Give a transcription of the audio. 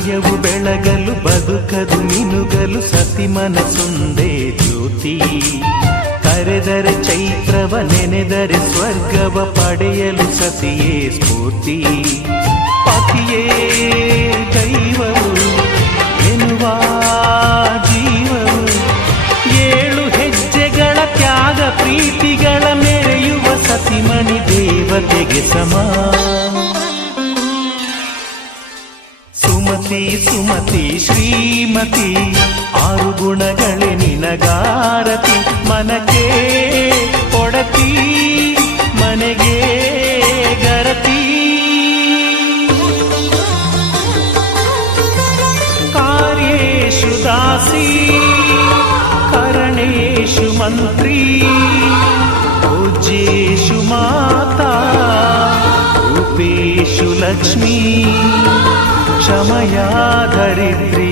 ಹೃದಯವು ಬೆಳಗಲು ಬದುಕದು ಮಿನುಗಲು ಸತಿ ಮನಸ್ಸೊಂದೇ ಜ್ಯೋತಿ. ಕರೆದರೆ ಚೈತ್ರವ ನೆನೆದರೆ ಸ್ವರ್ಗವ ಪಡೆಯಲು ಸತಿಯೇ ಸ್ಫೂರ್ತಿ. ಪತಿಯೇ ದೈವವು ಎನ್ನುವ ಜೀವವು, 7 ಹೆಜ್ಜೆಗಳ ತ್ಯಾಗ ಪ್ರೀತಿಗಳ ಮೆರೆಯುವ ಸತಿಮಣಿ ದೇವತೆಗೆ ಸಮ. ಸುಮತಿ ಸುಮತಿ ಶ್ರೀಮತಿ 6 ಗುಣಗಳೇ ನಿನಗಾರತಿ. ಮನಕ್ಕೆ ಕೊಡತಿ ಮನೆಗೆ ಗರತಿ. ಕಾರ್ಯೇಷು ದಾಸಿ ಕರಣೇಷು ಮಂತ್ರಿ. ಪೂಜ್ಯೇಷು ಮಾತಾ ರೂಪೇಷು ಲಕ್ಷ್ಮೀ. ಕ್ಷಮಯಾ ಧರಿತ್ರಿ